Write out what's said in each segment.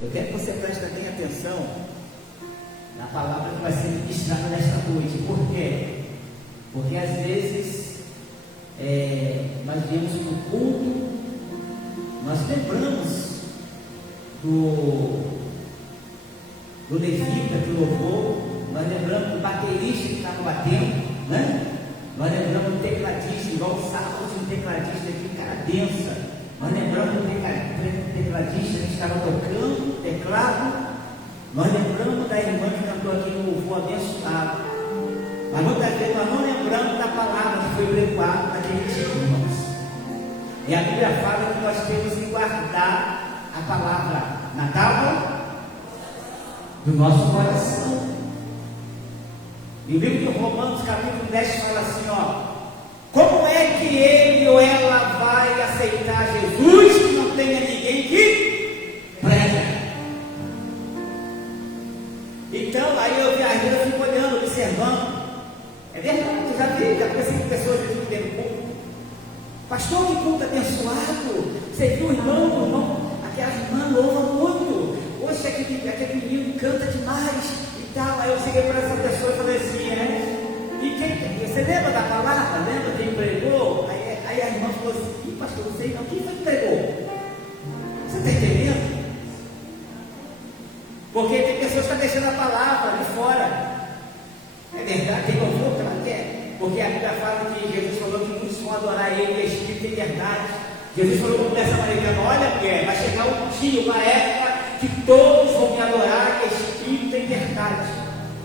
Eu quero que você preste bem atenção na palavra que vai ser ministrada nesta noite. Por quê? Porque às vezes nós viemos para o culto, nós lembramos do levita, do louvor, nós lembramos do baterista que estava batendo, né? Nós lembramos do tecladista, igual o sábado tinha um tecladista aqui, cara densa. Nós lembramos do tecladista que estava tocando teclado. Nós lembramos da irmã que cantou aqui no louvor abençoado. Mas muitas vezes nós não lembramos da palavra que foi pregoada naquele dia, irmãos. E a Bíblia fala que nós temos que guardar a palavra na tábua do nosso coração. E o livro de Romanos, capítulo 10, fala assim, ó. Como é que ele ou ela vai aceitar Jesus que não tenha ninguém que prega? Então, aí eu fico olhando, observando. É verdade, eu já vi, já conheci pessoas que vêm no culto. Pastor, que culto abençoado. Você viu o irmão? Aquela irmã louva muito. Poxa, aquele menino canta demais e tal. Aí eu cheguei para essa pessoa e falei assim, você lembra da palavra? Lembra quem pregou? Aí a irmã falou assim, pastor, não sei não, quem foi que pregou? Você está entendendo? Porque tem pessoas que estão deixando a palavra de fora. É verdade, tem louvor que ela quer. Porque a Bíblia fala que Jesus falou que muitos vão adorar Ele em espírito e verdade. Jesus falou para a mulher samaritana, olha mulher, vai chegar um dia, uma época que todos vão me adorar em espírito e verdade.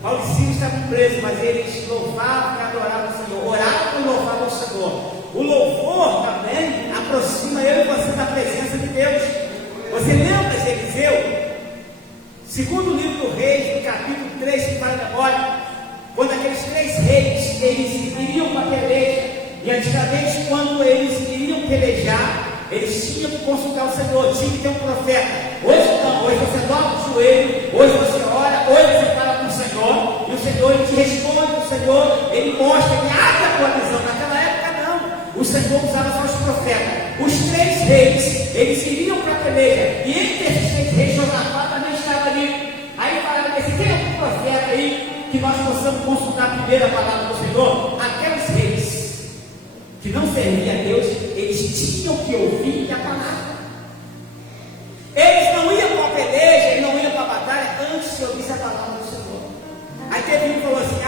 Paulo e Silas estavam presos, mas eles louvavam e adoravam o Senhor, oravam e louvavam o Senhor. O louvor também aproxima eu e você da presença de Deus. Você lembra de Eliseu? Segundo o livro do Reis, no capítulo 3, que fala agora, quando aqueles 3 reis, eles iriam para peleja, e antigamente quando eles iriam pelejar, eles tinham que consultar o Senhor, tinha que ter um profeta. Hoje não, hoje você dobra o joelho, hoje você ora, hoje você fala com o Senhor, e o Senhor ele te responde, o Senhor ele mostra, ele abre a tua visão. Naquela época não, o Senhor usava só os profetas. Os 3 reis, eles iriam para a peleja, e entre esses 3 reis, Josafá também estava ali. Aí falaram assim, tem algum profeta aí que nós possamos consultar primeiro a palavra do Senhor? Aqueles reis que não serviam a Deus, eles tinham que ouvir a palavra. Eles não iam para a peleja, eles não iam para a batalha antes de ouvir a palavra do Senhor. Aí teve um que falou assim,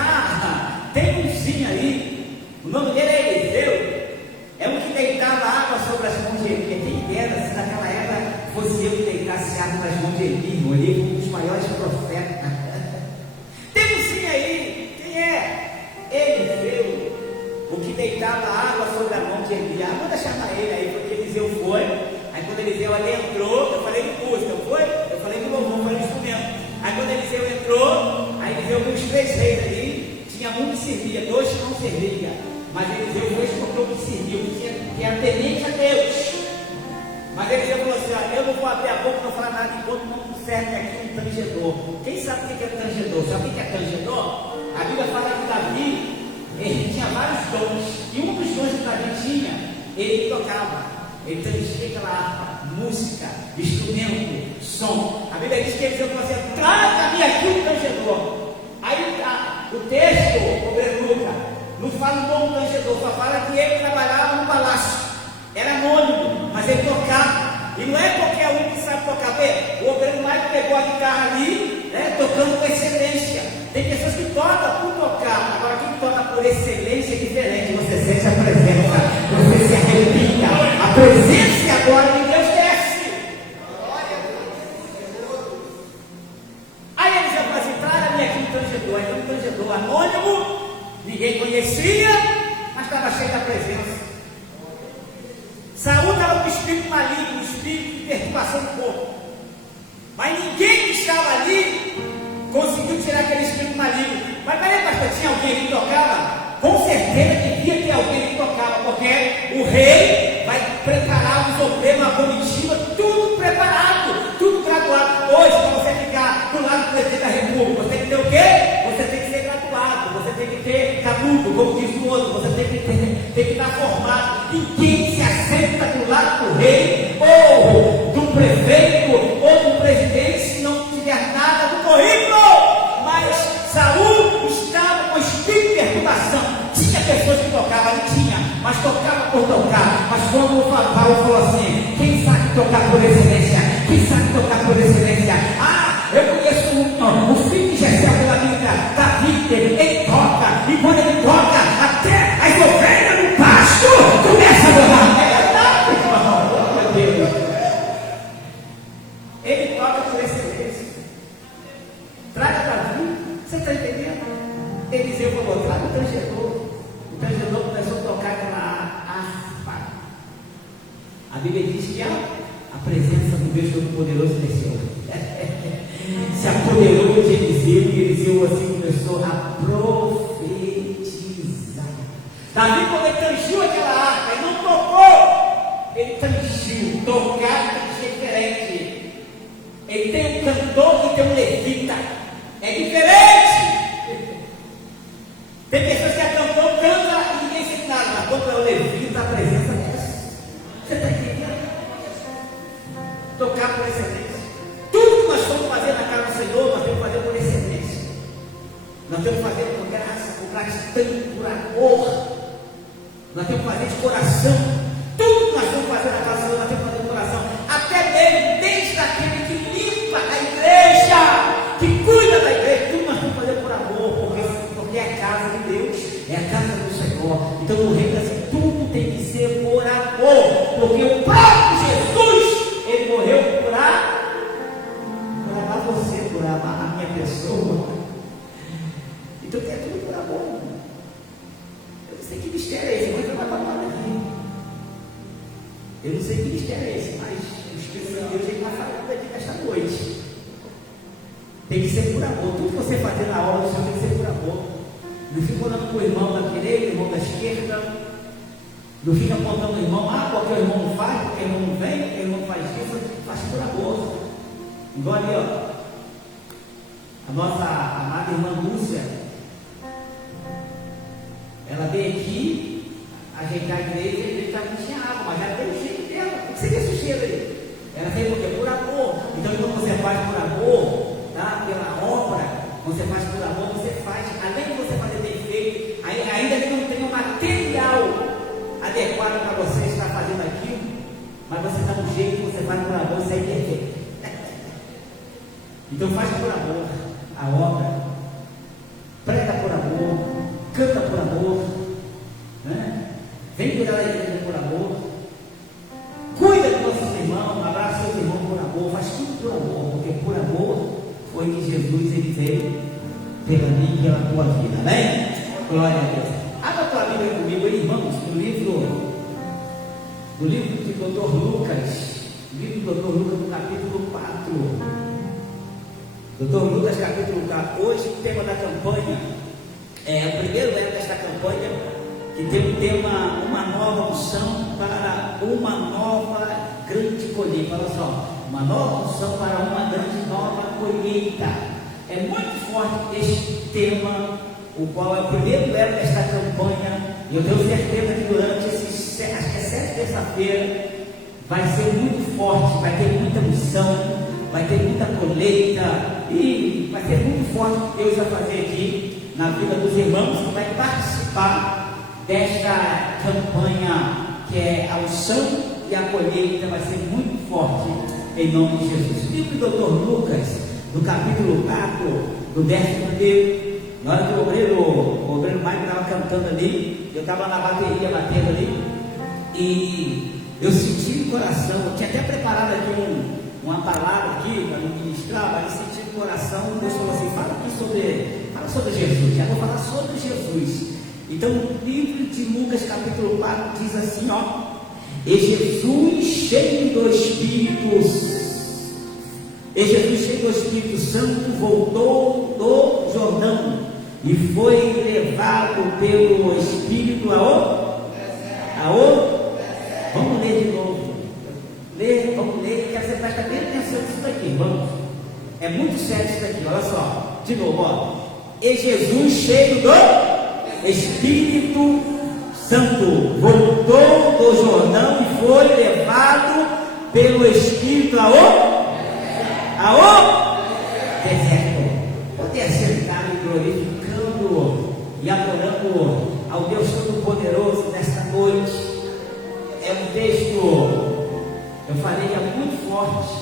tem umzinho aí, o nome dele é Eliseu, é um que deitava água sobre as mãos de Eli. Quem dera se naquela época fosse eu que deitasse água nas mãos de Eli, olhei um dos maiores profetas. Tem umzinho aí, quem é? Eliseu. O que deitava água sobre a mão de Eli. Manda chamar ele aí, porque Eliseu foi. Aí quando Eliseu ali entrou, eu falei de música, não foi? Eu falei de louvor, foi de instrumento. Aí quando Eliseu entrou, aí Eliseu viu os 3 reis ali, tinha um que servia, 2 que não servia. Mas Eliseu foi escolher o que serviu, que era temente a Deus. Mas Eliseu falou assim, eu não vou abrir a boca, não falar nada enquanto não serve aqui um tangedor. Quem sabe o que é tangedor? Sabe o que é tangedor? A Bíblia fala que Davi, ele tinha vários dons, e um dos dons que Davi tinha, ele tocava, ele transmitia aquela harpa, música, instrumento, som. A Bíblia diz que ele falou assim, traga-me aqui o tangedor. Aí o texto, o Lucas, não fala o nome do tangedor, só fala que ele trabalhava no palácio, era anônimo, mas ele tocava. E não é qualquer um que sabe tocar. O obreiro mais pegou a guitarra ali, né, tocando com excelência. Tem pessoas que tocam por tocar, agora quem toca por excelência é diferente. Você sente a presença, você se arrepia, a presença agora de Deus desce. Aí eles já falaram assim, traga-me aqui um tangedor. Aí um tangedor anônimo, ninguém conhecia, mas estava cheio da presença. Saúl estava com o espírito maligno, o espírito de perturbação do corpo. Mas ninguém que estava ali conseguiu tirar aquele espírito maligno. Mas peraí, pastor, tinha alguém que tocava? Com certeza devia ter alguém que tocava, porque o rei vai preparar os obreiros, uma comitiva, tudo preparado, tudo graduado. Hoje, para você ficar do lado do presidente da República, você tem que ter o quê? Você tem que ser graduado, você tem que ter caduco, como diz o outro, você tem que estar formado. Ninguém se assenta do lado do rei, ou do prefeito, ou do presidente, apóstolo Paulo falou assim: quem sabe tocar por excelência? Quem sabe tocar por excelência? Eu conheço o filho de Jessé pela Bíblia, Davi, ele toca, e quando ele toca, até as ovelhas no pasto começam a adorar. É verdade, irmão, oh, meu Deus. Ele toca por excelência. Traga Davi, você está entendendo? Eliseu falou: traga o tangedor. O tangedor começou a tocar aquela harpa. A Bíblia diz que a presença do Deus Todo-Poderoso desceu. Se apoderou de Eliseu, e Eliseu assim começou a profetizar. Davi, quando ele tangiu aquela harpa, ele não tocou, ele tangiu. Tocar é diferente. Ele tem um cantor e tem um levita. É diferente. Tem pessoas que a cantor canta e ninguém sente nada, mas quando é o levita, a presença desce. Você está entendendo? Tocar por excelência. Tudo que nós estamos fazendo na casa do Senhor, nós temos que fazer por excelência. Nós temos que fazer por graça, por gratidão, por amor. Nós temos que fazer de coração. Tudo que nós estamos fazendo na casa do Senhor, nós temos que fazer de coração. Até mesmo, desde aquele que limpa a igreja, que cuida da igreja, tudo nós temos que fazer por amor, porque é a casa de Deus, é a casa do Senhor. Então no reino assim, tudo tem que ser por amor, porque o próprio Jesus, ele morreu por amar você, por amar a minha pessoa. Então tem tudo por amor. Eu não sei que mistério é esse, mas não vai falar aqui. Eu não sei que mistério é esse, mas o Espírito de Deus ele vai falando aqui nesta noite. Tem que ser por amor. Tudo que você fazer na hora do Senhor tem que ser por amor. Não fica olhando para o irmão da direita, o irmão da esquerda. Não fica apontando o irmão, porque o irmão não faz, porque o irmão não vem, porque o irmão não faz isso. Faz por amor. Igual ali, ó. A nossa amada irmã Lúcia, ela veio aqui ajeitar a igreja e não tinha água, mas ela tem o cheiro dela. O que você quer esse cheiro aí? Ela fez o quê? Por amor. Então, quando você faz por amor, tá? Pela obra, você faz por amor, você faz, além de você fazer bem feito, ainda que não tenha o material adequado para você estar fazendo aquilo, mas você dá um jeito, você faz por amor e sai perfeito. Então faz por amor a obra, prega por amor, canta por amor, né? Vem cuidar da igreja por amor, cuida dos nossos irmãos, abraça seus irmãos por amor, faz tudo por amor, porque por amor foi que Jesus ele veio pela minha e pela tua vida, amém? Glória a Deus. Abra a tua Bíblia comigo, irmãos, no livro do Dr. Lucas, no capítulo 4. Dr. Lucas, capítulo 4. Hoje o tema da campanha é o primeiro ano desta campanha, que tem o tema uma nova unção para uma nova grande colheita. Olha só, uma nova unção para uma grande nova colheita. É muito forte este tema, o qual é o primeiro ano desta campanha. E eu tenho certeza que durante esses, acho que é 7 terça-feira, vai ser muito forte, vai ter muita unção, vai ter muita colheita. E vai ser muito forte o que Deus vai fazer aqui na vida dos irmãos que vai participar desta campanha, que é a unção e a colheita. Vai ser muito forte em nome de Jesus. Livro do Dr. Lucas, no capítulo 4, do verso 1. Na hora que o obreiro Mike estava cantando ali, eu estava na bateria batendo ali, e eu senti no coração, eu tinha até preparado aqui uma palavra aqui para me ministrar, mas eu senti no coração, Deus falou assim: fala sobre Jesus. Já vou falar sobre Jesus. Então o livro de Lucas capítulo 4 diz assim, ó: e Jesus cheio do Espírito Santo voltou do Jordão e foi levado pelo Espírito aonde? Vamos ler de novo. Vamos ler, quero que você preste bem atenção nisso daqui, vamos. É muito sério isso daqui, olha só. De novo, ó. E Jesus cheio do Espírito Santo voltou do Jordão e foi levado pelo Espírito deserto. Poder sentar e glorificando e adorando ao Deus Todo-Poderoso nesta noite. é um texto, eu falei que é muito forte,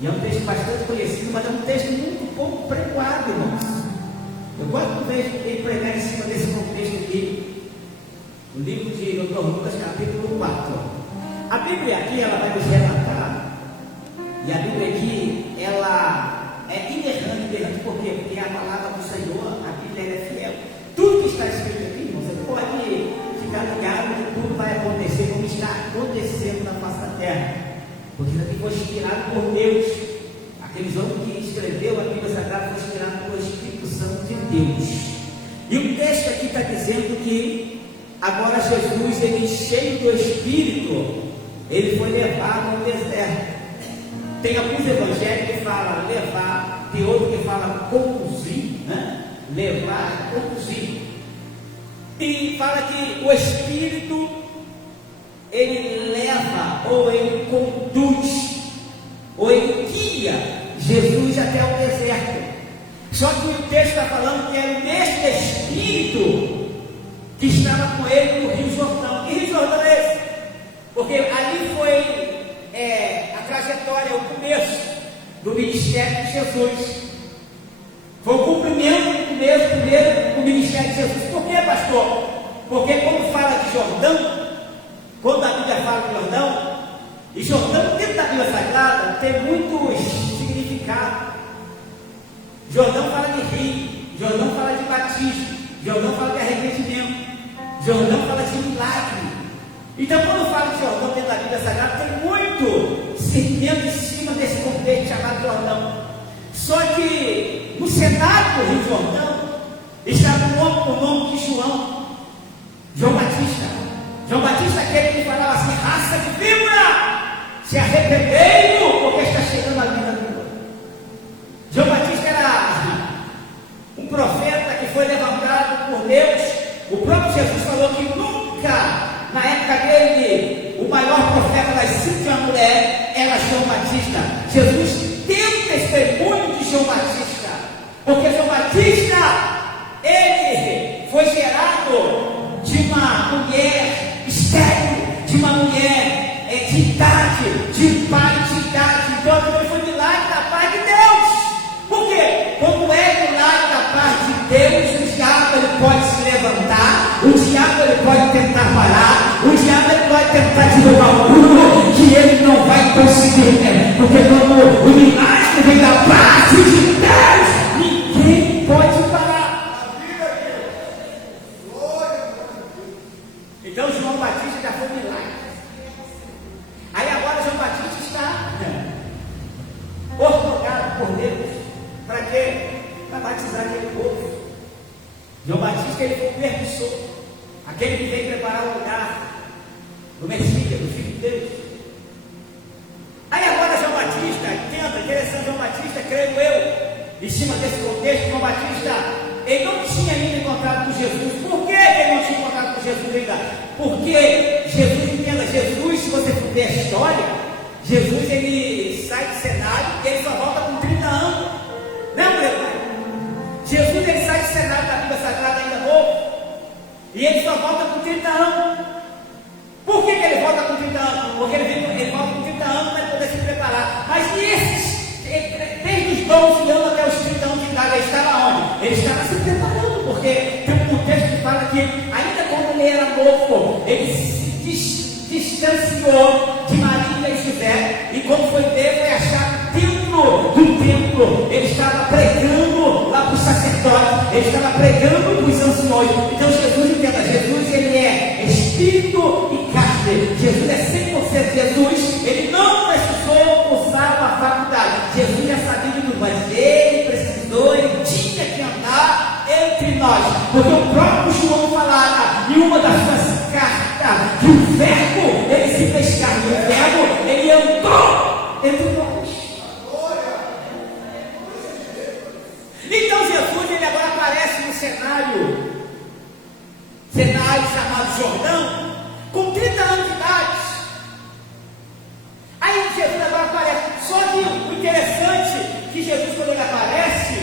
e é um texto bastante conhecido, mas é um texto muito pouco pregoado, irmãos. Eu quase vejo ele pregar em cima desse contexto aqui, no livro de Dr. Lucas, capítulo 4. A Bíblia aqui, ela vai nos relatar, e a Bíblia aqui, ela é inerrante, por quê? Porque é a palavra do Senhor, a Bíblia é fiel. Tudo que está escrito aqui, irmão, você pode ficar ligado que tudo vai acontecer como está acontecendo na face da terra, porque isso aqui foi inspirado por Deus. Aqueles homens que escreveu a Bíblia Sagrada foi inspirado pelo Espírito Santo de Deus. E o texto aqui está dizendo que agora Jesus, ele cheio do Espírito, ele foi levado ao deserto. Tem alguns evangelhos que falam levar, tem outro que fala conduzir, né? Levar, conduzir. E fala que o Espírito, ele leva, ou ele conduz, ou ele guia Jesus até o deserto. Só que o texto está falando que era o mesmo Espírito que estava com ele no Rio Jordão. Que Rio Jordão é esse? Porque ali foi a trajetória, o começo do ministério de Jesus. Foi o cumprimento do primeiro do ministério de Jesus. Por que, pastor? Porque quando fala de Jordão, quando a Bíblia fala de Jordão, e Jordão dentro da Bíblia Sagrada tem muitos significados. Jordão fala de rio, Jordão fala de batismo, Jordão fala de arrependimento, Jordão fala de milagre. Então, quando fala de Jordão dentro da Bíblia Sagrada, tem muito segmento em cima desse contexto chamado Jordão. Só que no cenário do Rio Jordão estava o nome de João Batista. João Batista, aquele que falava assim: raça de víbora, se arrependei, porque está chegando a vida do mundo. João Batista era um profeta que foi levantado por Deus. O próprio Jesus falou que nunca, na época dele, o maior profeta das 5 mulheres era João Batista. Jesus tem um testemunho de João Batista, porque João Batista, ele foi gerado de uma mulher estéril, de uma mulher de idade, de pai de idade. Então ele foi milagre da paz de Deus. Por quê? Quando é milagre da paz de Deus, o diabo ele pode se levantar, o diabo ele pode tentar parar, o diabo ele pode tentar derrubar o muro, que ele não vai conseguir, né? Porque quando o milagre vem da parte de Deus, ninguém pode parar. Então João Batista já foi milagre. Aí agora João Batista está ortogado por Deus. Para quê? Para batizar aquele povo. João Batista, ele foi o precursor, aquele que veio preparar o lugar do Messias, do Filho de Deus. Aí agora João Batista, entenda, interessante, João Batista, creio eu, em cima desse contexto, João Batista, ele não tinha ainda encontrado com Jesus. Por que ele não tinha encontrado com Jesus ainda? Porque Jesus, entenda, Jesus, se você for ver a história, Jesus ele sai do cenário e ele só volta com 30 anos. Lembra, pai? Jesus ele sai do cenário da Bíblia Sagrada ainda novo, e ele só volta com 30 anos. Por que ele volta com 30 anos? Porque ele volta com 30 anos para poder se preparar. Mas e esses, desde os 12 anos até os 30 anos de idade, ele estava onde? Ele estava se preparando, porque tem um contexto que fala que, ainda quando ele era novo, ele se distanciou de Maria e José, e quando foi ver, foi achar dentro do templo. Ele estava pregando lá para os sacerdotes, ele estava pregando para os anciões. Então Jesus, entenda, Jesus ele é espírito e carne. Jesus é 100% Jesus. Ele não precisou usar uma faculdade. Jesus já sabia de tudo, mas ele precisou, ele tinha que andar entre nós, porque o próprio João falava em uma das suas cartas que o verbo ele se fez carne, o verbo ele andou entre nós. Então Jesus ele agora aparece no cenário chamado Jordão, com 30 anos de idade. Aí Jesus agora aparece. Só que o interessante é que Jesus, quando ele aparece,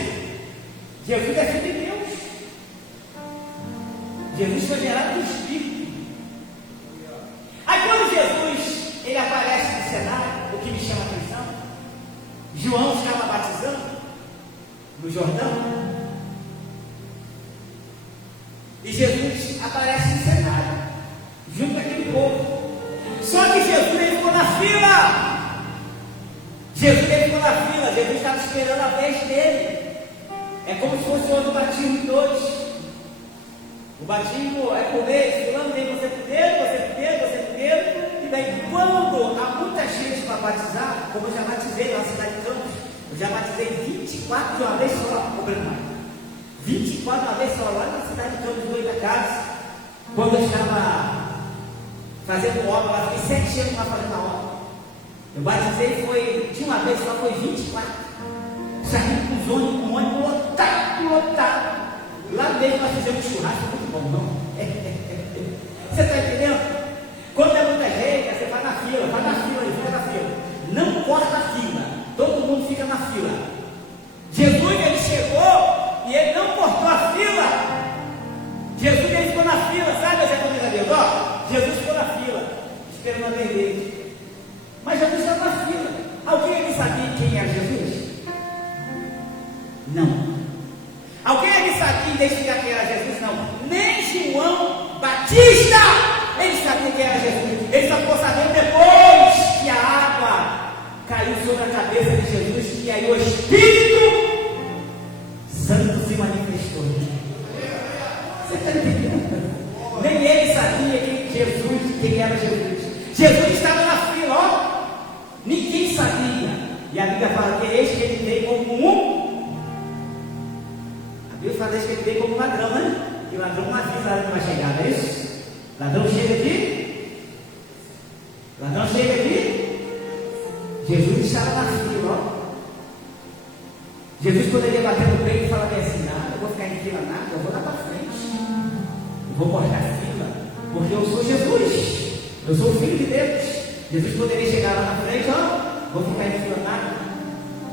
Jesus é filho de Deus. Jesus foi gerado do Espírito. Aí quando João estava batizando no Jordão, e Jesus aparece em cenário, junto com aquele povo. Só que Jesus ele ficou na fila. Jesus estava esperando a vez dele. É como se fosse outro batismo de dois. O batismo é por vez, fulano vem você primeiro. E daí, quando há muita gente para batizar, como eu já batizei na cidade de Campos, eu já batizei 24 de uma vez só, 24 de uma vez só, lá na cidade de Campos do Goitacazes, quando eu estava fazendo obra, lá fiquei 7 anos lá fazendo a obra. Eu batizei, de uma vez só, foi 24. Saí com os ônibus, com o ônibus lotado. Lá mesmo nós fizemos churrasco, muito bom, não? Você está entendendo? Quando é muita gente, você vai na fila, fica na fila. Não corta a fila, todo mundo fica na fila. Jesus, ele chegou e ele não cortou a fila. Jesus, ele ficou na fila, sabe, Jesus ficou na fila, esperando a vez dele. Mas Jesus estava na fila. Alguém aqui sabia quem era Jesus? Não. Alguém aqui sabia identificar quem era Jesus? Não. Nem João Batista, ele sabia quem era Jesus. Ele só ficou sabendo depois que a água caiu sobre a cabeça de Jesus, e aí o Espírito Santo se manifestou. Você está entendendo? Nem ele sabia quem era Jesus. Jesus estava na fila, ó. Ninguém sabia. E a Bíblia fala que eis que ele veio como um. A Bíblia fala que ele veio como um ladrão, né? Que o ladrão não avisa a hora que vai chegar, não é isso? Ladrão chega aqui. Jesus estava na fila, ó. Jesus poderia bater no peito e falar assim: nada, eu vou ficar em fila nada, eu vou lá para frente. Eu vou cortar a fila, porque eu sou Jesus. Eu sou o Filho de Deus. Jesus poderia chegar lá na frente, ó, vou ficar em fila nada.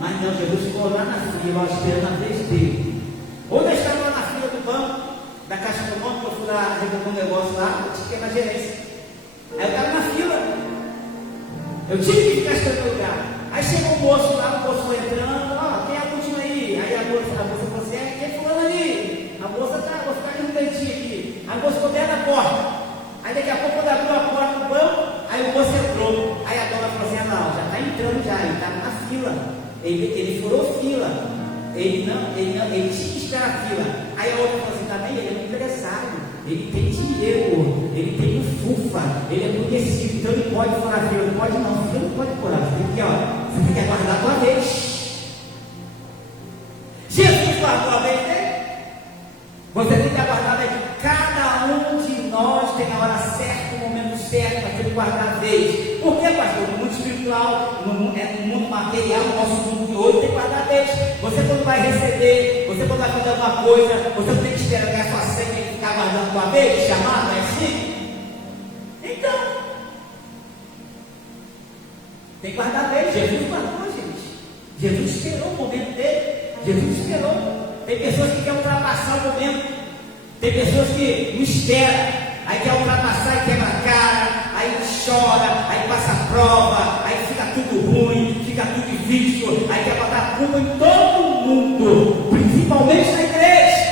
Mas não, Jesus ficou lá na fila, ó, esperando a vez dele. Ou eu estava lá na fila do banco, da Caixa Econômica, eu fui lá resolver um negócio lá, eu tinha que ir na gerência. Aí eu estava na fila, eu tive que ficar esperando o lugar. Aí chegou o moço lá, o moço foi entrando, ó, quem é a última aí? Aí a moça falou assim: quem é fulano ali? A moça está ali no cantinho aqui. A moça ficou dentro da porta. Aí daqui a pouco, quando abriu a porta do banco, aí o moço entrou. Aí a dona falou assim: não, já está entrando já, ele está na fila. Ele furou fila. Ele tinha que esperar a fila. Aí a outra falou assim: também ele é um empresário, ele tem dinheiro, ele tem um fufa, ele é conhecido, então ele pode furar a fila. Não pode não, você não pode furar, você tem que aguardar a tua vez. Jesus guardou a vez dele. Você tem que aguardar a vez. Cada um de nós tem a hora certa, o momento certo, para ter que guardar a vez. Por que, pastor? No mundo espiritual, no mundo material, no nosso mundo de hoje, tem que guardar a vez. Você quando vai receber, você quando vai fazer alguma coisa, você não tem que esperar que a sua senha, tem que ficar guardando a tua vez, chamar, não é assim? Então, tem que guardar a vez. Jesus guardou, gente. Jesus esperou o momento dele. Jesus esperou. Tem pessoas que querem ultrapassar o momento. Tem pessoas que não esperam, aí quer ultrapassar e quebra a cara, aí chora, aí passa a prova, aí fica tudo ruim, fica tudo difícil, aí quer botar a culpa em todo mundo, principalmente na igreja.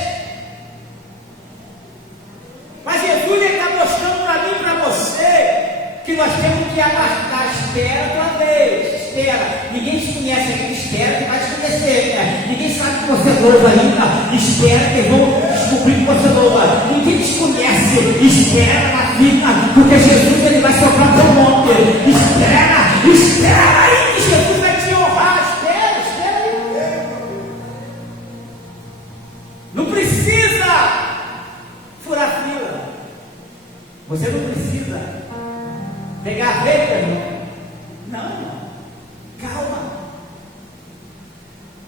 Mas Jesus está mostrando para mim e para você que nós temos que aguardar. Espera a tua vez, espera. Ninguém te conhece aqui, espera que vai te conhecer, né? Ninguém sabe que você é novo ainda, espera que vão descobrir que você é nova. Ninguém te conhece, espera na vida, porque Jesus ele vai soprar teu nome. Espera aí que Jesus vai te honrar. Espera aí. Não precisa furar fila. Você não precisa pegar a regra, irmão. Não, calma.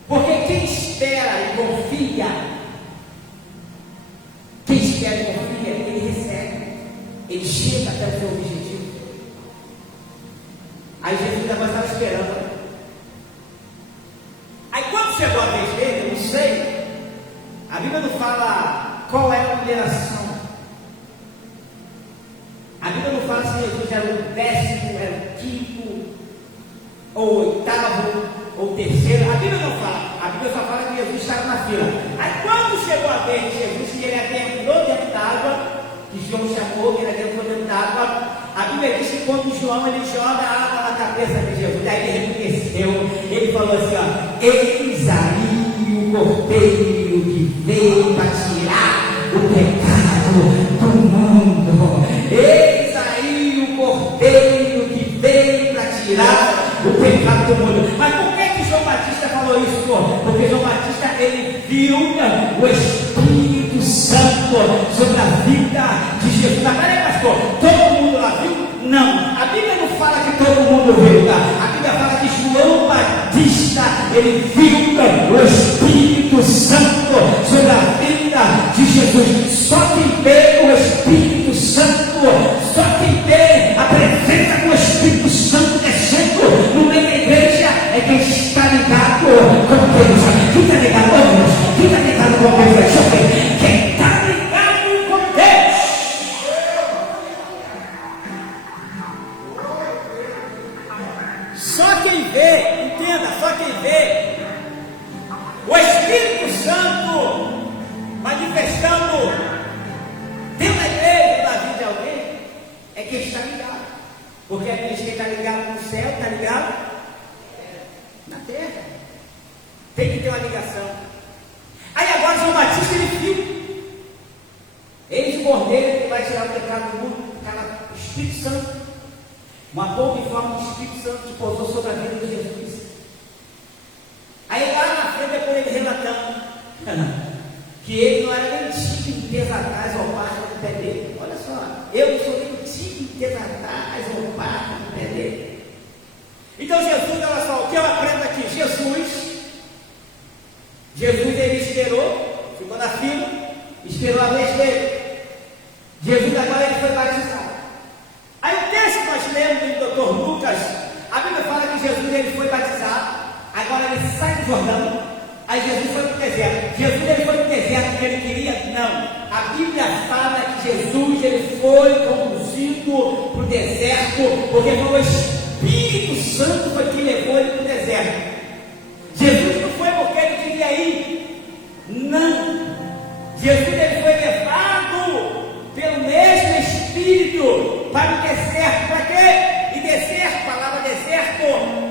Porque quem espera e confia, ele recebe, ele chega até o seu objetivo. Aí Jesus ainda estava esperando. Aí quando chegou a vez dele, eu não sei, a Bíblia não fala qual era a numeração. A Bíblia não fala se Jesus era o 10º, era o 5º, ou o 8º, ou terceiro, a Bíblia não fala, a Bíblia só fala que Jesus estava na fila. Aí quando chegou a vez de Jesus, que ele adentrou dentro d'água, que João chamou, que ele adentrou dentro d'água, a Bíblia diz que quando João ele joga a água na cabeça de Jesus, daí ele reconheceu, ele falou assim, ó, eis aí o cordeiro que veio para tirar o pecado do mundo, eis aí o cordeiro que veio para tirar o pecado do mundo. Mas por que João Batista falou isso? Porque João Batista ele viu o Espírito Santo sobre a vida de Jesus. Mas peraí, pastor, todo mundo lá viu? Não, a Bíblia não fala que todo mundo viu, tá? A Bíblia fala que João Batista ele viu o Espírito Santo sobre a vida de Jesus. Só quem vê o Espírito Santo, só quem vê a presença do Espírito Santo descendo no meio da igreja é quem está ligado com Deus. Quem está ligado com Deus? Quem está ligado com Deus? Deixa eu ver. Quem está ligado com Deus? Só quem vê, entenda, só quem vê o Espírito Santo manifestando dentro da igreja, da vida de alguém, é quem está ligado. Porque a gente que está ligado no céu, está ligado na terra. Tem que ter uma ligação. Aí agora João Batista ele viu. Eis o cordeiro que vai tirar o pecado do mundo. Aquela Espírito Santo. Uma boa e forma do Espírito Santo que pousou sobre a vida de Jesus. Aí lá na frente depois ele relatando que ele não era nem tido em desataz ao parto do pé dele. Olha só, eu não sou nem tido em desataz ao parto do pé dele. Então Jesus, olha só, o que eu aprendo aqui? Jesus ele esperou, ficou na fila, esperou a vez dele. Jesus agora ele foi batizado. Aí o texto que nós lemos do Dr. Lucas, a Bíblia fala que Jesus ele foi batizado, agora ele sai do Jordão. Aí Jesus foi para o deserto. Jesus ele foi para o deserto porque ele queria? Não. A Bíblia fala que Jesus ele foi conduzido para o deserto porque foi o Espírito Santo foi que levou ele para o deserto. Jesus não foi porque ele queria ir. Não. Jesus ele foi levado pelo mesmo Espírito para o deserto. Para quê? E deserto, palavra deserto,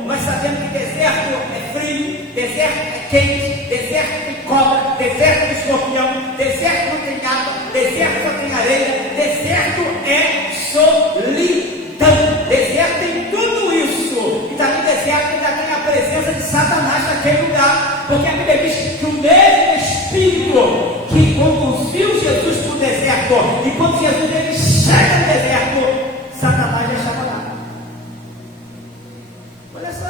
nós sabemos que deserto é frio, deserto é quente, deserto tem cobra, deserto tem escorpião, deserto não tem água, deserto só tem areia, deserto é solidão, deserto tem tudo isso, e também deserto ainda tem a presença de Satanás naquele lugar, porque a Bíblia diz que o mesmo Espírito que conduziu Jesus para o deserto, e quando Jesus ele chega no deserto, Satanás já estava lá. Olha só,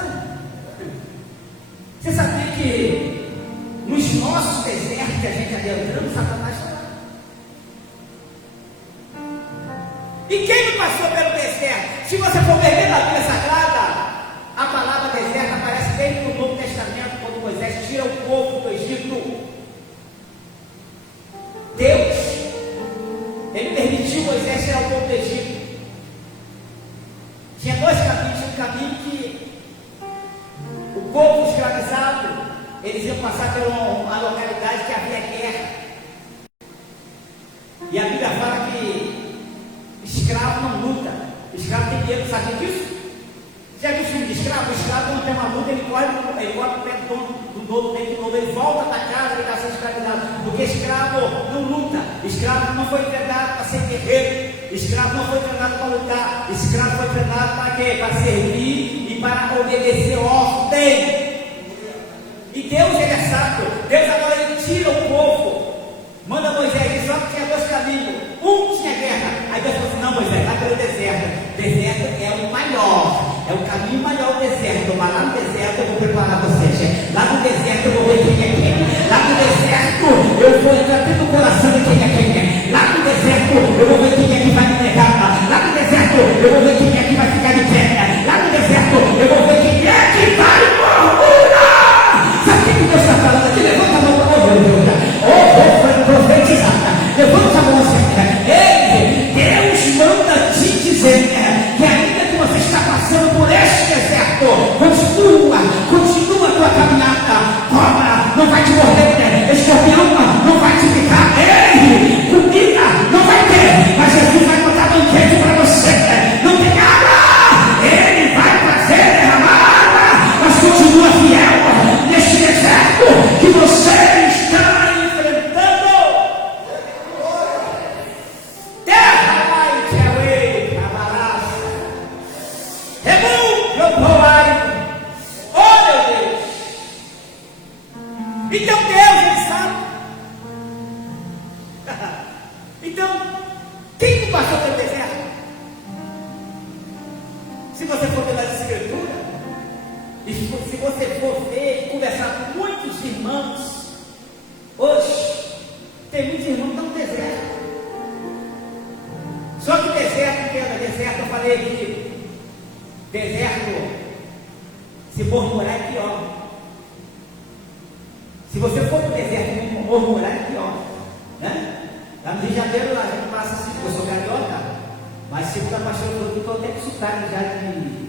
você sabia que nos nossos desertos que a gente adentrando, Satanás está lá. E quem não passou pelo deserto? Se você for ver na Bíblia Sagrada, a palavra deserto aparece desde o Novo Testamento, quando Moisés tira o povo do Egito. Deus, ele permitiu Moisés tirar o povo do Egito. Tinha dois caminhos. Tinha um caminho que o povo escravizado, eles iam passar por uma localidade que havia guerra. E a Bíblia fala que escravo não luta. Escravo tem medo, sabe disso? Já viu o filme de escravo? O escravo não tem uma luta, ele corre para pé do dono dele de novo, ele volta para casa, ele está sendo escravizado. Porque escravo não luta. Escravo não foi treinado para ser guerreiro. Escravo não foi treinado para lutar. Escravo foi treinado para quê? Para servir e para obedecer ordem. E Deus ele é sábio. Deus agora ele tira o povo. Manda Moisés, só que tinha dois caminhos. Um tinha guerra. Aí Deus falou assim: não, Moisés, vai pelo deserto. Deserto é o maior. É o caminho maior do deserto. Mas lá no deserto eu vou preparar vocês. Lá no deserto eu vou ver quem é quem. Lá no deserto eu vou entrar dentro do coração de quem é quem. Lá no deserto eu vou ver quem é que vai me negar. Lá no deserto eu vou ver quem é que vai ficar de pé. Lá no deserto eu vou ver quem é que vai murmurar. Sabe o que Deus está falando aqui? Levanta a mão para o Deus. Profetizar. Levanta a mão assim. Ei, Deus manda te dizer que ainda que você está passando por este deserto, Então Deus, Ele sabe. Então, quem não passou pelo deserto? Se você for pelas escrituras, e se você for ver e conversar com muitos irmãos, hoje, tem muitos irmãos que estão no deserto. Só que deserto, entenda, deserto, eu falei aqui, deserto, se murmurar é pior. Se você for para o deserto e murmurar é pior, né? Lá no Rio de Janeiro, lá a gente passa assim, eu sou carioca, mas segundo a pastora, eu estou até com sotaque já de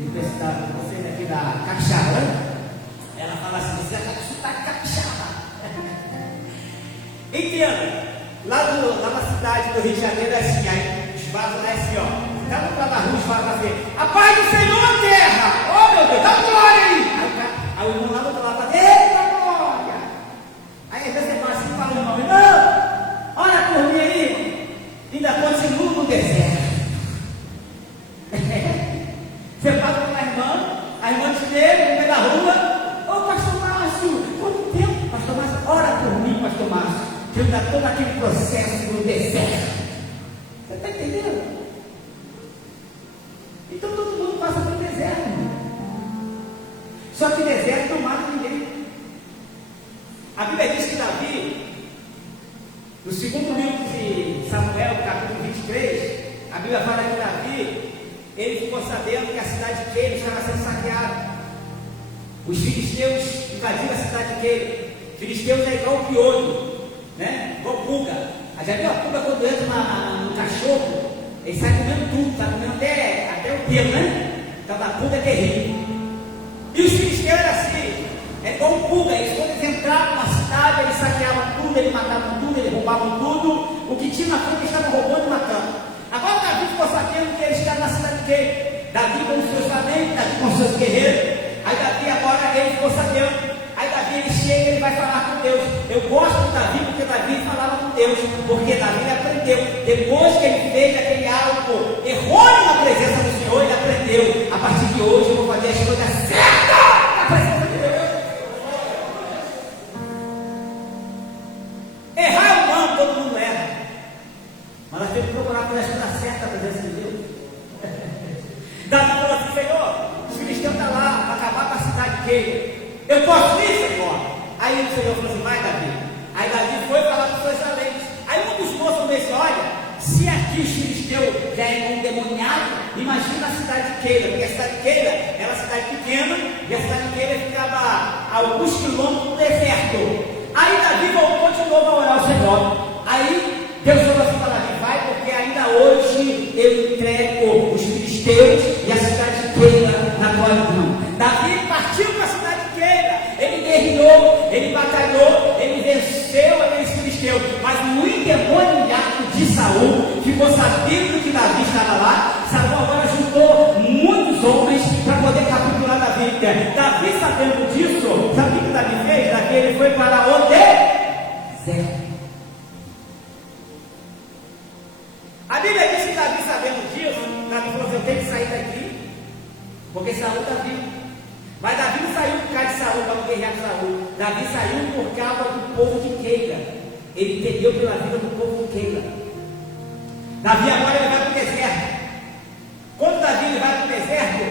você daqui da Capixaba, né? Ela fala assim, você já está com sotaque capixaba. Entenda, lá na cidade do Rio de Janeiro é assim, aí os vasos lá é assim, ó, está no lá na rua, os vasos assim, a paz do Senhor na terra, oh meu Deus, dá glória aí. Aí o irmão lá do outro lado fala, eita glória. Aí às vezes você fala assim, fala o irmão, não. Olha por mim aí, ainda continua no deserto. Você passa com a irmã te vê no meio da rua, ô pastor Márcio, quanto tempo? Pastor Márcio, ora por mim, pastor Márcio, que eu ainda estou naquele processo no deserto. Você está entendendo? Então todo mundo passa pelo deserto. Só que deserto não mata ninguém. A Bíblia diz que Davi, no segundo livro de Samuel, capítulo 23, a Bíblia fala que Davi, ele ficou sabendo que a cidade de Keila estava sendo saqueada. Os filisteus invadiram a cidade de Keila. Filisteus é igual o piolho, né? Igual pulga. Já viu a pulga quando entra no cachorro? Ele sai comendo tudo, está comendo até o pelo, né? Então a pulga é terrível. E os filisteus eram assim, é igual um pulga. Eles, quando eles entravam na cidade, eles saqueavam tudo, eles matavam tudo, eles roubavam tudo. O que tinha na frente eles estavam roubando e matando. Agora Davi ficou sabendo que eles estavam na cidade de Keila. Davi com os seus valentes, Davi com os seus guerreiros. Aí Davi agora ele ficou sabendo. Aí Davi ele chega e ele vai falar com Deus. Eu gosto de Davi porque Davi falava com Deus. Porque Davi ele aprendeu. Depois que ele fez aquele algo errôneo na presença do Senhor, ele aprendeu. A partir de hoje eu vou fazer as coisas certas na presença de Deus. Errar é humano, todo mundo erra. Mas nós temos que procurar fazer as coisas certas na presença de Deus. Davi falou assim, Senhor, os filisteus estão lá para acabar com a cidade de Keila. Eu posso ir, Senhor? Aí o Senhor falou assim, vai Davi. Aí Davi foi falar com os seus valentes. Aí um dos moços disse, olha, se aqui os filisteus já é endemoniado, imagina a cidade de Keila, porque a cidade de Keila era uma cidade pequena, e a cidade de Keila ficava a alguns quilômetros do deserto. Aí Davi voltou de novo a orar ao Senhor. Aí Deus falou assim para Davi, vai, porque ainda hoje eu entrego os filisteus e a cidade de Keila na tua mão. Davi partiu para a cidade de Keila, ele guerreou, ele batalhou, ele venceu aqueles filisteus, mas o endemoniado de Saul ficou sabendo que Davi estava lá. Saul agora juntou muitos homens para poder capturar Davi. Davi, sabendo disso, sabe o que Davi fez? Davi ele foi para o deserto. A Bíblia diz que Davi, sabendo disso, Davi falou assim, eu tenho que sair daqui, porque Saul está vivo. Mas Davi não saiu por causa de Saul, para não guerrear de Saul. Davi saiu por causa do povo de Keila. Ele entendeu pela vida do povo de Keila. Davi agora ele vai para o deserto. Quando Davi ele vai para o deserto,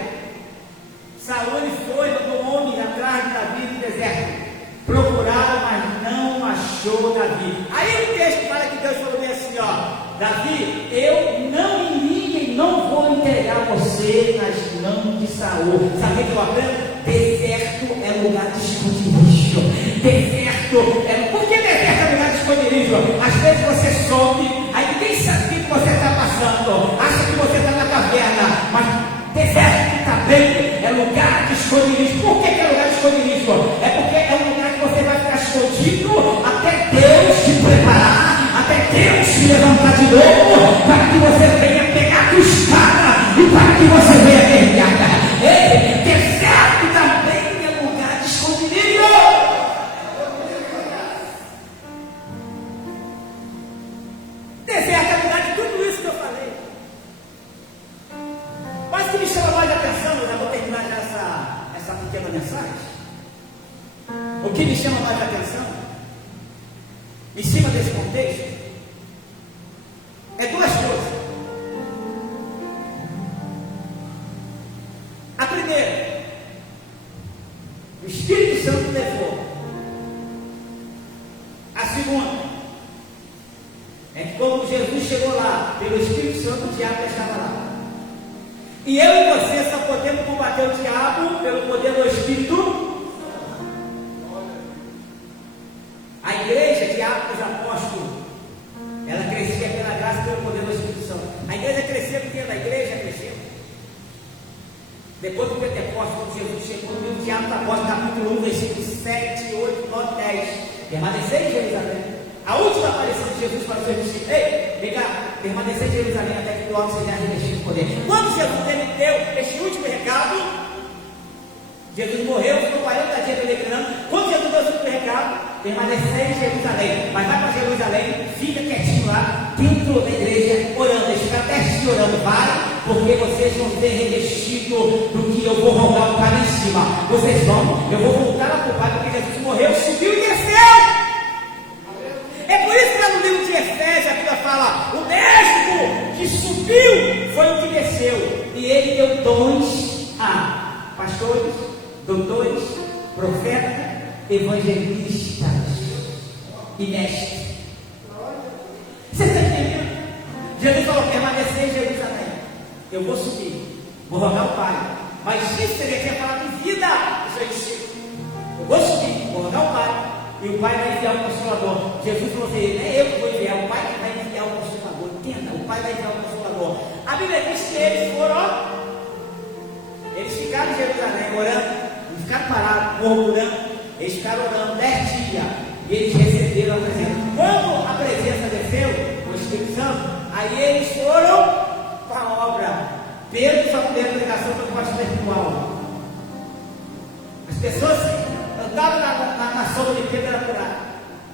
Saul ele foi, mandou homens atrás de Davi no deserto. Procuraram, mas não achou Davi. Aí o texto fala que Deus falou bem assim, ó, Davi, eu não iria e não vou entregar você nas mãos de Saul. Sabe o que eu aprendo? Deserto é lugar de esconderijo. Deserto é... Por que deserto é lugar de esconderijo? Às vezes você sobe, aí ninguém sabe o que você está passando, acha que você está na caverna, mas deserto também é lugar de esconderijo. Por que é lugar de esconderijo? É porque é um lugar que você vai ficar escondido até Deus te preparar, até Deus te levantar de novo, para que você venha pegar a tua espada e para que você venha guerrear. Ei, deserto também é lugar de esconderijo. Deserto é lugar de tudo isso que eu falei. Mas o que me chama mais a atenção, eu vou terminar já essa pequena mensagem. O o que me chama mais a atenção, em cima desse contexto, é duas coisas. A primeira, o Espírito Santo levou. A segunda, é que quando Jesus chegou lá, pelo Espírito Santo, o diabo estava lá. E eu e você só podemos combater o diabo pelo poder do Espírito. A igreja de Atos dos Apóstolos, ela crescia pela graça e pelo poder do Espírito Santo. A igreja crescia porque a igreja cresceu. Depois do Pentecostes, quando Jesus chegou, no livro de Atos dos Apóstolos, capítulo 1, versículos 7, 8, 9, 10. Permanecer em Jerusalém. A última aparição de Jesus para os seus discípulos: ei, vem cá, permanecer em Jerusalém até que do alto seja revestido de poder. Quando Jesus deu este último recado, Jesus morreu, ficou 40 dias peregrinando. Quando Jesus deu esse último recado, permanecer em Jerusalém, mas vai para Jerusalém, fica quietinho lá, dentro da igreja, orando, deixa até assistir orando, vai, porque vocês vão ter revestido do que eu vou rogar para em cima. Vocês vão, eu vou voltar lá para o Pai, porque Jesus morreu, subiu e desceu. É por isso que lá no livro de Efésios a Bíblia fala: o mesmo que subiu foi o que desceu, e ele deu dons a pastores, doutores, profetas, evangelistas e mestres. Você está entendendo? Jesus falou: permanecer em Jerusalém. Eu vou subir, vou rogar o Pai, mas isso ele quer falar de vida. Eu vou subir, vou rogar o Pai, e o Pai vai enviar o Consolador. Jesus falou assim: não é eu que vou enviar, o Pai que vai enviar o Consolador. Entenda, o Pai vai enviar o Consolador. A Bíblia diz que eles foram, eles ficaram em Jerusalém orando, não ficaram parados, murmurando, eles ficaram orando 10 dias, e eles receberam a presença. Quando a presença desceu, o Espírito Santo, aí eles foram para a obra. Pedro, sua primeira pregação foi para o pastor espiritual. As pessoas andavam na sombra de Pedro, era curado.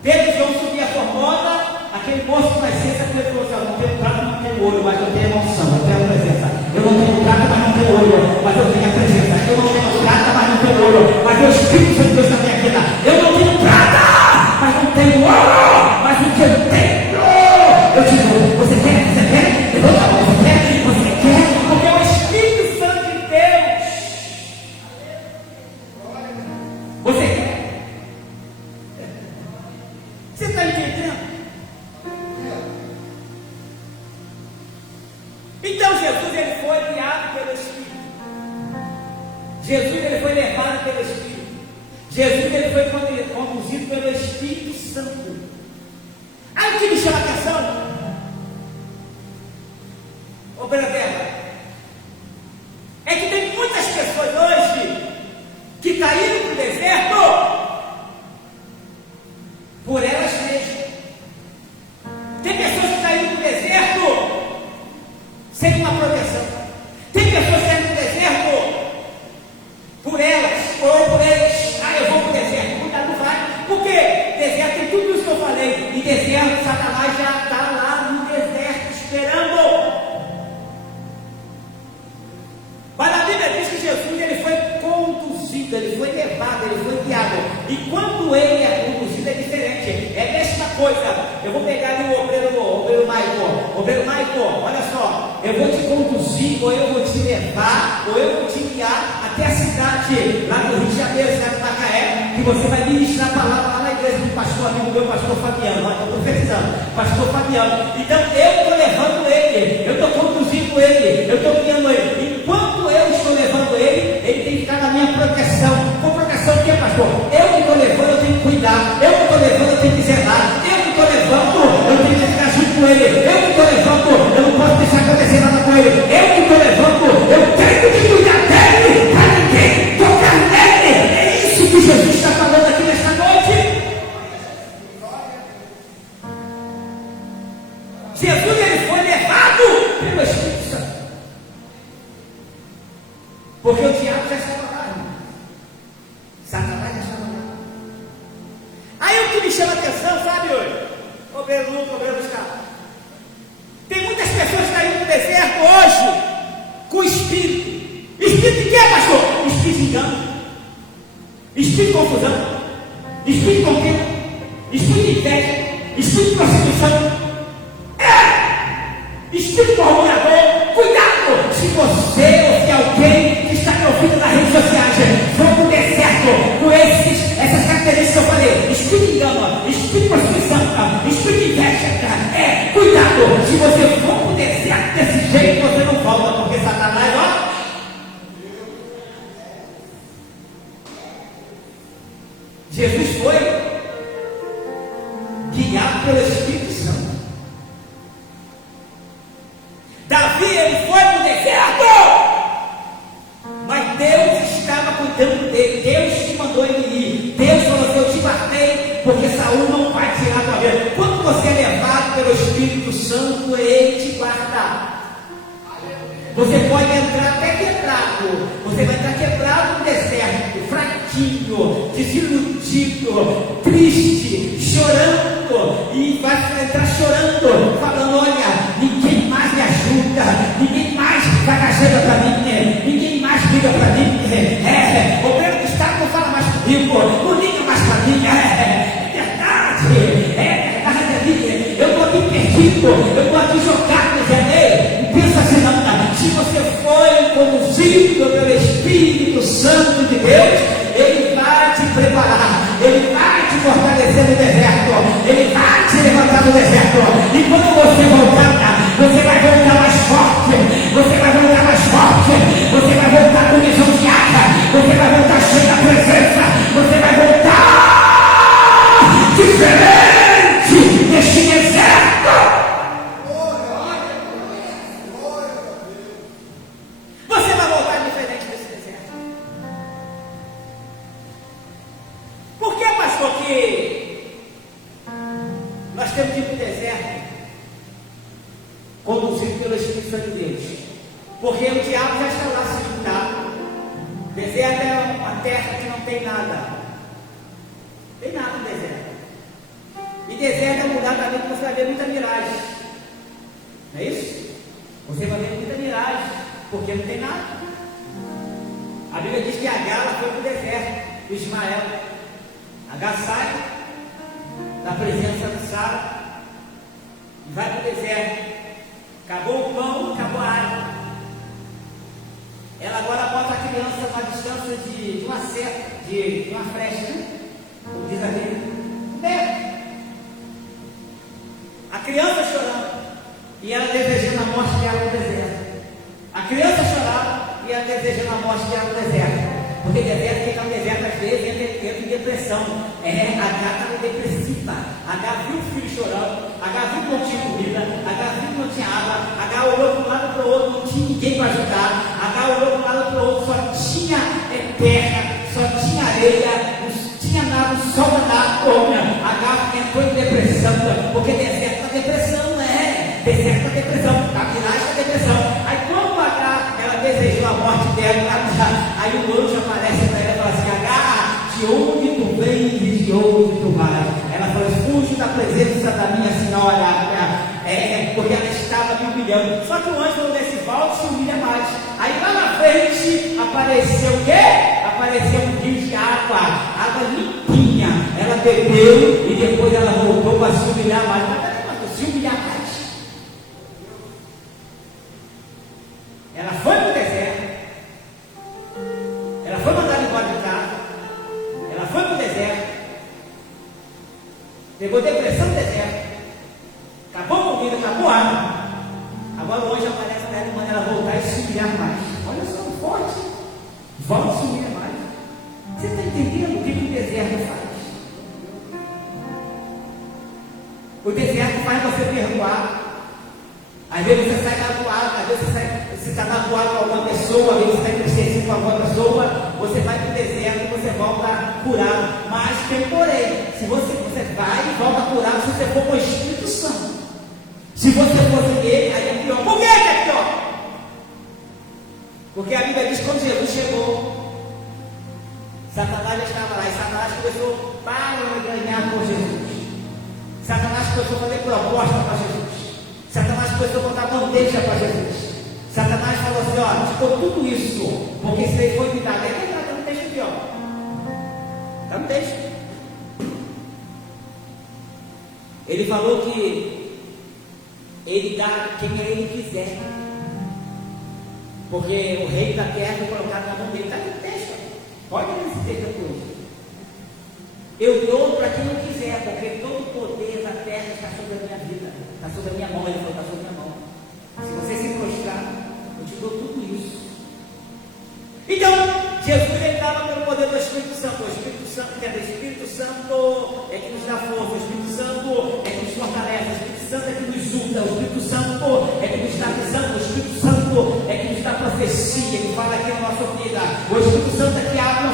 Pedro e João subiam a formosa, aquele moço que vai ser, essa Pedro falou assim: eu não tenho prata, não tenho ouro, mas eu tenho a unção, eu tenho a presença. Eu não tenho prata, mas não tenho ouro, mas eu tenho a presença. Eu não tenho prata, mas não tenho ouro, mas o Espírito Santo de Deus está na minha vida. Eu não tenho prata, mas não tenho ouro, mas o que eu tenho, eu te dou. Você quer? Você quer? Levanta a mão. Você quer? Você quer? Porque é o Espírito Santo de Deus. Você quer? Você está entendendo? Então Jesus ele foi guiado pelo Espírito. Jesus ele foi levado pelo Espírito. Jesus ele foi conduzido pelo Espírito Santo. Aí o que me chama a atenção, ô Bradela, é que tem muitas pessoas hoje que caíram para o deserto por elas mesmas. Tem pessoas que caíram para o deserto sem uma proteção. Tem pessoas que caíram para o deserto por elas ou por eles. Ah, eu vou para o deserto. Cuidado, não vai. Por quê? Deserto tem tudo isso que eu falei. E deserto, Satanás já está lá no deserto esperando. Mas a Bíblia diz que Jesus ele foi conduzido, ele foi levado, ele foi guiado. E quando ele é conduzido é diferente. É a mesma coisa. Eu vou pegar ali o obreiro Michael. Obreiro Michael, olha só. Eu vou te conduzir, ou eu vou te levar, ou eu vou te guiar até a cidade, lá no Rio de Janeiro, cidade de Macaé, que você vai ministrar a palavra lá na igreja do pastor amigo meu, pastor Fabiano. Olha, estou profetizando, pastor Fabiano. Então eu estou levando ele, eu estou conduzindo ele, eu estou guiando ele. Enquanto eu estou levando ele, ele tem que ficar na minha proteção. Com proteção o que, pastor? Eu que estou levando, eu tenho que cuidar. Eu que estou levando, eu tenho que zelar. Eu que estou levando, eu tenho que ficar junto com ele. Eu que estou levando, eu não posso deixar acontecer nada com ele. Eu que estou levando, eu tenho que cuidar dele, para ninguém tocar nele. É isso que Jesus está falando aqui nesta noite. Jesus ele foi levado pelo Espírito Santo. Porque o diabo já estava lá, irmão. Satanás já estava lá. Aí o que me chama a atenção, sabe hoje? Obreiro Lucas, obreiro Gustavo. Tem muitas pessoas caindo no deserto hoje com espírito. Espírito de quê, pastor? Espírito de engano. Espírito de confusão. espírito de contenda, espírito de inveja, espírito de prostituição, espírito murmurador. Cuidado! Se você ou se alguém que está me ouvindo nas redes sociais for para o deserto com essas características que eu falei, espírito de engano, espírito de prostituição, espírito de inveja, cuidado! Se você for para o deserto desse jeito, você não volta, porque Satanás, Jesus foi guiado pelo Espírito Santo. Davi, ele foi para o deserto, mas Deus estava cuidando dele. Deus te mandou ele ir. Deus falou assim: eu te guardei, porque Saul não vai tirar a tua vida. Quando você é levado pelo Espírito Santo, ele te guarda. Você pode entrar até quebrado. Você vai entrar quebrado no deserto, fraquinho, desiludido, triste, chorando. E vai entrar chorando, falando: olha, ninguém mais me ajuda, ninguém mais chega para mim, ninguém mais liga para mim. O governo do Estado não fala mais comigo, não liga mais para mim. É verdade. Eu estou aqui perdido, eu estou aqui jogado no janeiro. Pensa assim, não. Se você foi conduzido pelo Espírito Santo de Deus, Ele vai te preparar, Ele vai te fortalecer no deserto, Ele vai te levantar no deserto. E quando você voltar, você vai voltar mais forte, você vai voltar mais forte, você vai voltar com visão de água, você vai voltar cheio da presença, você vai voltar diferente deste deserto. Nós temos que ir para o deserto conduzido pelo Espírito Santo de Deus, porque o diabo já está lá sentado. Deserto é uma terra que não tem nada, tem nada no deserto. E deserto é um lugar também que você vai ver muita miragem, não é isso? Você vai ver muita miragem, porque não tem nada. A Bíblia diz que Agar foi para o deserto, Ismael. Agar sai da presença de Sara e vai para o deserto. Acabou o pão, acabou a água. Ela agora bota a criança a uma distância de uma seta, de uma flecha, né? Como diz a Bíblia. A criança chorando e ela desejando a morte dela no deserto. A criança chorando e ela desejando a morte dela no deserto. Porque deserto, quem está no deserto às vezes entra em depressão. Agar estava depressiva. Agar viu o filho chorando. Agar viu que não tinha comida. Agar viu que não tinha água. Agar olhou para um lado para o outro, não tinha ninguém para ajudar. Agar olhou para um lado para o outro, só tinha terra, só tinha areia, não tinha nada, o sol não dava conta. Agar entrou em depressão, porque deserto está depressão, deserto está depressão, capilar está depressão. Aí quando Agar, ela desejou a morte dela, aí o anjo aparece para ela e fala assim: Agar, de onde tu vens e de onde tu vais? Ela falou: fuge da presença da minha senhora, porque ela estava me humilhando. Só que o anjo falou: desse volta, se humilha mais. Aí lá na frente apareceu o quê? Apareceu um rio de água limpinha. Ela bebeu e depois ela voltou para se humilhar mais. Mas se humilhar mais. Ela foi para o deserto. Ela foi mandada embora de casa. Ela foi para o deserto. Pegou depressão no deserto. Acabou a comida, acabou a água. Agora o anjo aparece para ela e manda ela voltar e se humilhar mais. Olha só, forte. Volta e se humilha mais. Você está entendendo o que o deserto faz? O deserto faz você perdoar. Às vezes você sai da toalha, às vezes você está na toalha com alguma pessoa, às vezes você está entristecido com alguma pessoa, você vai para o deserto e você volta curado. Mas tem porém, se você vai e volta curado se você for com o Espírito Santo. Se você fosse ele, aí é pior. Por que é pior? Porque a Bíblia diz que quando Jesus chegou, Satanás já estava lá, e Satanás começou a ganhar com Jesus. Satanás começou a fazer proposta para Jesus. Satanás começou a botar bandeja para Jesus. Satanás falou assim: ó, ficou tudo isso, porque isso aí foi me dado. É verdade, está no texto aqui, ó. Está no texto. Ele falou que Ele dá quem Ele quiser, porque o rei da terra foi colocado na mão dele. Está no texto, pode ler esse texto depois. Eu dou para quem eu quiser, porque todo o poder da terra está sobre a minha vida, está sobre a minha mão. Ele falou, está sobre a minha mão. Se você se prostrar, eu te dou tudo isso. Então, Jesus ele dava pelo poder do Espírito Santo. O Espírito Santo, quer dizer, o Espírito Santo é que nos dá força, o Espírito Santo é que nos fortalece, o Espírito Santo é que nos junta, o Espírito Santo é que nos dá visão, o Espírito Santo é que nos dá profecia, que fala aqui na nossa vida. O Espírito Santo é que abre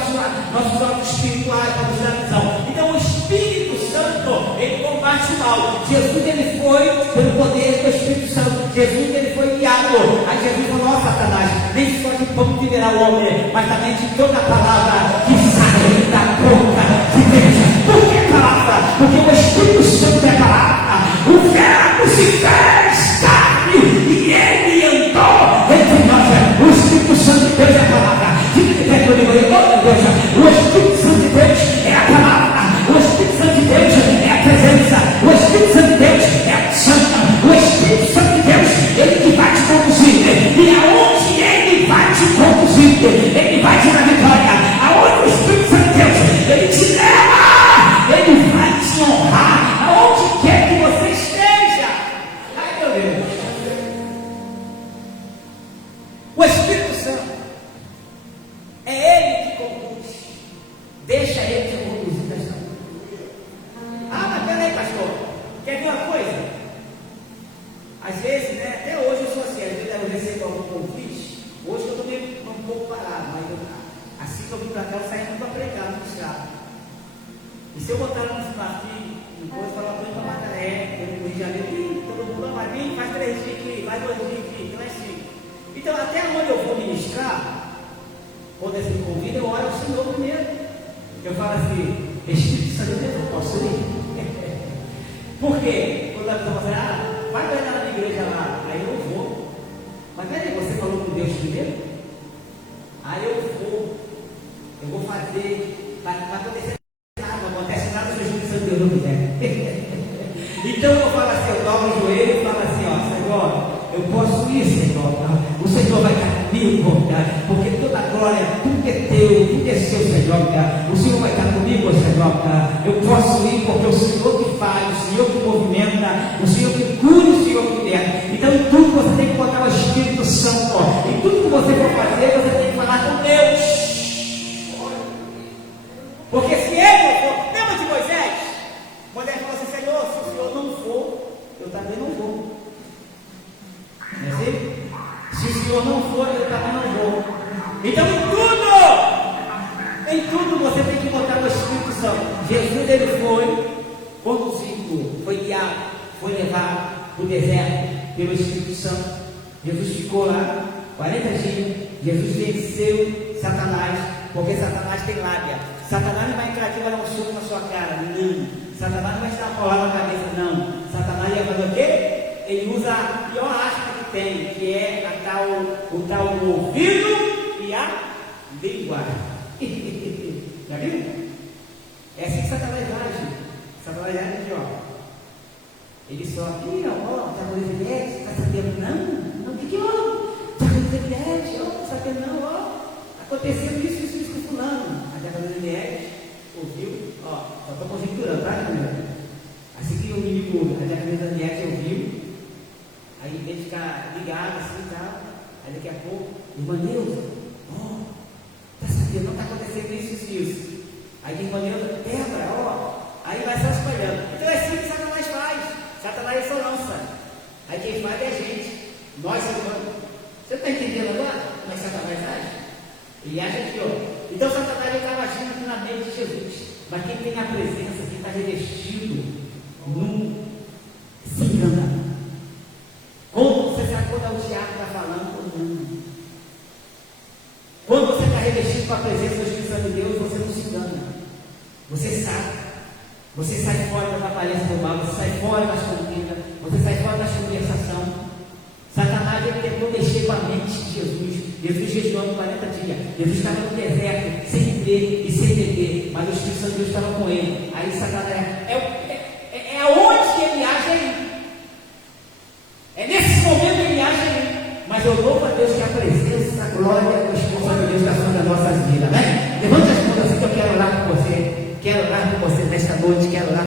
nossos olhos espirituais para nos dar visão. Então, o Espírito Santo, ele combate o mal. Jesus, ele foi pelo poder do Espírito Santo. Jesus, ele foi guiado. Aí Jesus falou, ó Satanás, nem só de pão viverá o homem, mas também de toda a palavra que sai da boca de Deus. Por que palavra? Porque o Espírito Santo é palavra. O verbo se fez carne e ele andou entre nós. O Espírito Santo de Deus é a palavra. O Espírito Santo de Deus é a palavra. O Espírito Santo de Deus é a presença. O Espírito Santo de Deus é a santa. O Espírito Santo de Deus, ele que vai te conduzir. E aonde ele vai te conduzir, ele vai te dar vitória. Aonde o Espírito Santo de Deus, ele te leva, ele vai te honrar. Aonde quer que você esteja. Ai, meu Deus. O Espírito Santo é ele que conduz. Deixa ele te conduzir, pastor. Ah, mas peraí, pastor. Quer ver uma coisa? Às vezes, né? Até hoje eu sou assim. Às vezes eu recebo algum convite. Hoje eu estou meio um pouco parado, mas assim que eu vim para cá, eu saí muito para pregar no estado. E se eu botar no aqui, depois falar para o Macaré, no Rio de Janeiro, todo mundo vai vir, faz 3 dias aqui, vai 2 dias aqui, então é assim. Então, até onde eu vou ministrar, quando esse me convida, eu oro ao Senhor primeiro. Eu falo assim, Espírito Santo de Deus, eu posso ir? Por quê? Quando a pessoa fala assim, vai pregar na minha igreja lá, aí eu vou. Mas peraí, você falou com Deus primeiro? Aí eu vou fazer, vai acontecer nada, não acontece nada se o Espírito Santo de Deus não quiser. Então eu falo assim, eu dobro o joelho e falo assim, ó, Senhor, eu posso ir, Senhor, o Senhor vai estar comigo, porque toda a glória, tudo é teu, tudo é seu, Senhor, o Senhor vai estar comigo, Senhor, eu posso ir porque o Senhor que faz, o Senhor que movimenta, o Senhor que cura, o Senhor que liberta. Então em tudo você tem que botar o Espírito Santo, em tudo que você for fazer, você tem que falar com Deus. Porque se ele não for, lembra de Moisés? Moisés falou assim, Senhor, se o Senhor não for, eu também não vou. Não é assim? Se o Senhor não for, eu também não vou. Então em tudo você tem que botar o Espírito Santo. Jesus, ele foi conduzido, foi guiado, foi levado para o deserto pelo Espírito Santo. Jesus ficou lá 40 dias. Jesus venceu Satanás, porque Satanás tem lábia. Satanás não vai entrar aqui e vai dar um soco na sua cara, não. Satanás não vai te dar uma paulada na cabeça, não. Satanás ia fazer o quê? Ele usa a pior aspa que tem, que é o tal ouvido e a língua. Já viu? É assim que Satanás age. Satanás age aqui, ó. Ele só aqui, ó, tá com evidência, tá sabendo não? O que houve? Tá com evidência, ó, tá sabendo não, ó. Aconteceu isso com fulano. A Jacqueline Nieves ouviu, ó, só estou conjecturando, tá, galera? Assim que o inimigo, a Jacqueline Nieves ouviu, aí ele fica ligado assim e tal, aí daqui a pouco, irmã Neuza, ó, tá sabendo, não tá acontecendo isso. Aí a irmã Neuza, Débora, ó, aí vai se espalhando. Então é assim que Satanás faz. Satanás só lança. Aí quem faz é a gente. Nós, humanos. Você está entendendo agora como é que Satanás age? Ele age aqui, ó. Então Satanás estava agindo aqui na mente de Jesus. Mas quem tem a presença, quem está revestido, não se engana. Como você sabe quando o diabo está falando ou não? Quando você está revestido com a presença do Espírito Santo de Deus, você não se engana. Você sabe. Você sai fora da aparência do mal, você sai fora das contendas, você sai fora das conversações. Satanás ele tentou mexer com a mente de Jesus. Jesus jejuando 40 dias. Jesus estava no deserto, sem ver e sem beber, mas o Espírito Santo de Deus estava com ele. Aí Satanás é aonde onde quer lá.